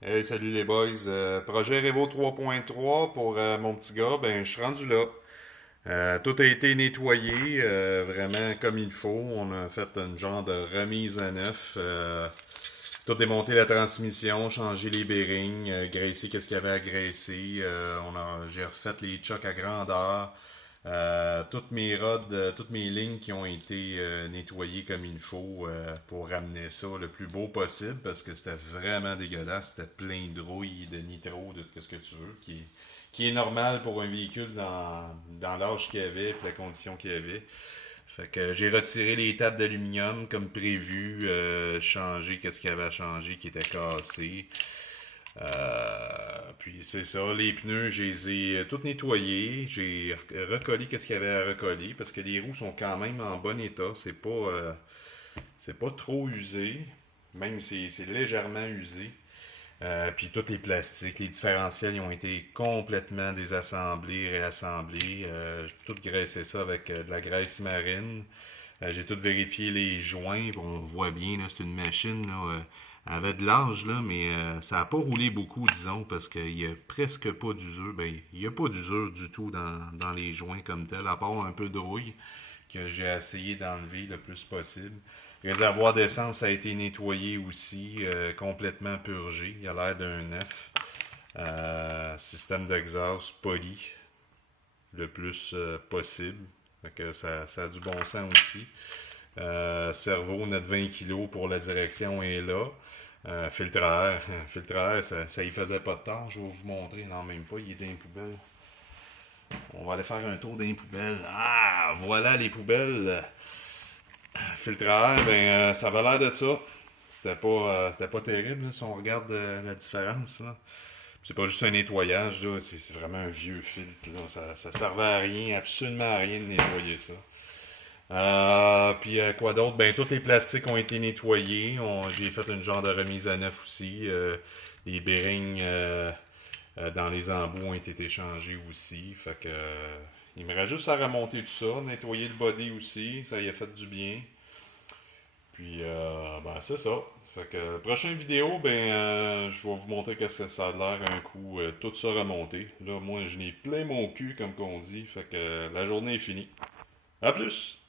Hey, salut les boys. Projet Revo 3.3 pour mon petit gars, ben je suis rendu là. Tout a été nettoyé, vraiment comme il faut. On a fait une genre de remise à neuf. Tout démonté la transmission, changé les bearings, graissé qu'est-ce qu'il y avait à graisser. J'ai refait les chocs à grandeur. Toutes mes rods, toutes mes lignes qui ont été nettoyées comme il faut pour ramener ça le plus beau possible parce que c'était vraiment dégueulasse. C'était plein de rouille, de nitro, de tout ce que tu veux, qui est normal pour un véhicule dans l'âge qu'il y avait et la condition qu'il y avait. Fait que j'ai retiré les tables d'aluminium comme prévu, changé qu'est-ce qu'il y avait à changer qui était cassé. Puis c'est ça, les pneus, je les ai tous nettoyés. J'ai recollé qu'est-ce qu'il y avait à recoller parce que les roues sont quand même en bon état. C'est pas trop usé, même si c'est légèrement usé. Puis tous les plastiques, les différentiels, ils ont été complètement désassemblés, réassemblés. J'ai tout graissé ça avec de la graisse marine. J'ai tout vérifié les joints. On voit bien, là, c'est une machine. Là, elle avait de l'âge, là, mais ça n'a pas roulé beaucoup, disons, parce qu'il n'y a presque pas d'usure. Ben, il n'y a pas d'usure du tout dans les joints comme tel, à part un peu de rouille que j'ai essayé d'enlever le plus possible. Le réservoir d'essence a été nettoyé aussi, complètement purgé. Il a l'air d'un neuf. Système d'exhaust poli le plus possible. Fait que ça a du bon sens aussi. Cerveau, notre 20 kg pour la direction est là. Filtre à air. Filtre à air, ça y faisait pas de tort. Je vais vous montrer. Non, même pas. Il est dans les poubelles. On va aller faire un tour dans les poubelles. Ah, voilà les poubelles. Filtre à air, ben, ça avait l'air de ça. C'était pas terrible là, si on regarde la différence. Là. C'est pas juste un nettoyage, là, c'est vraiment un vieux filtre. Là. Ça servait à rien, absolument à rien de nettoyer ça. Puis quoi d'autre? Ben, tous les plastiques ont été nettoyés. J'ai fait une genre de remise à neuf aussi. Les bearings dans les embouts ont été changés aussi. Fait que il me reste juste à remonter tout ça, nettoyer le body aussi. Ça y a fait du bien. Puis ben c'est ça. Fait que prochaine vidéo, ben je vais vous montrer qu'est-ce que ça a l'air un coup tout ça remonté. Là, moi je n'ai plein mon cul comme qu'on dit. Fait que la journée est finie. À plus!